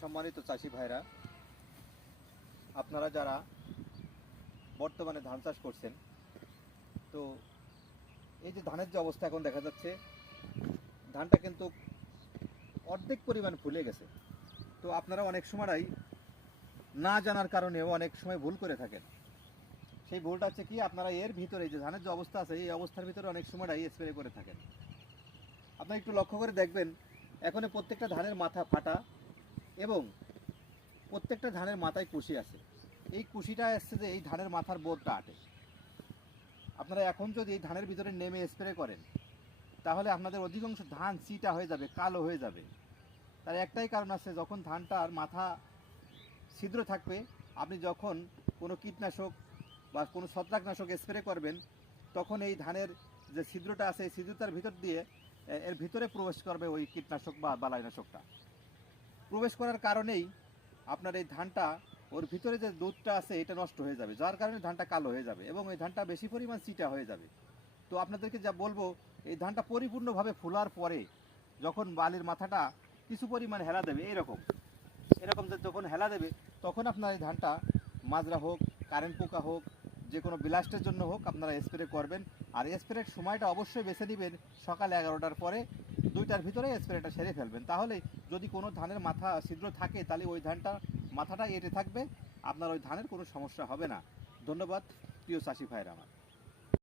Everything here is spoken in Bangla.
সম্মানিত চাষি ভাইরা, আপনারা যারা বর্তমানে ধান চাষ করছেন, তো এই যে ধানের যে অবস্থা এখন দেখা যাচ্ছে, ধানটা কিন্তু অর্ধেক পরিমাণ ফুলে গেছে। তো আপনারা অনেক সময়ই না জানার কারণেও অনেক সময় ভুল করে থাকেন। সেই ভুলটা হচ্ছে কি, আপনারা এর ভিতরে যে ধানের যে অবস্থা আছে এই অবস্থার ভিতরে অনেক সময়ই স্প্রে করে থাকেন। আপনারা একটু লক্ষ্য করে দেখবেন, এখন প্রত্যেকটা ধানের মাথা ফাটা এবং প্রত্যেকটা ধানের মাথায় কুশি আছে। এই কুশিটা আসছে যে এই ধানের মাথার বোর্ডটা আটে। আপনারা এখন যদি এই ধানের ভিতরে নেমে স্প্রে করেন, তাহলে আপনাদের অধিকাংশ ধান চিটা হয়ে যাবে, কালো হয়ে যাবে। তার একটাই কারণ আছে, যখন ধানটার মাথা ছিদ্র থাকবে, আপনি যখন কোনো কীটনাশক বা কোনো ছত্রাকনাশক স্প্রে করবেন, তখন এই ধানের যে ছিদ্রটা আছে এই ছিদ্রটার ভিতর দিয়ে এর ভিতরে প্রবেশ করবে ওই কীটনাশক বা বালাইনাশকটা। প্রবেশ করার কারণেই আপনার এই ধানটা, ওর ভিতরে যে দুধটা আছে এটা নষ্ট হয়ে যাবে, যার কারণে ধানটা কালো হয়ে যাবে এবং এই ধানটা বেশি পরিমাণ চিটা হয়ে যাবে। তো আপনাদেরকে যা বলবো, এই ধানটা পরিপূর্ণভাবে ফোলার পরে যখন বালির মাথাটা কিছু পরিমাণ হেলা দেবে, এরকম যখন হেলা দেবে, তখন আপনার এই ধানটা মাজরা হোক, কারেন্ট পোকা হোক, যে কোনো ব্লাস্টের জন্য হোক, আপনারা স্প্রে করবেন। আর স্প্রের সময়টা অবশ্যই বেছে নেবেন সকাল 11টার পরে, 2টার ভিতরে স্প্রেটা সেরে ফেলবেন। তাহলে যদি কোনো ধানের মাথা ছিদ্র থাকে, তাহলে ওই ধানটা মাথাটা এঁটে থাকবে, আপনার ওই ধানের কোনো সমস্যা হবে না। ধন্যবাদ প্রিয় চাষি ভাইরা আমার।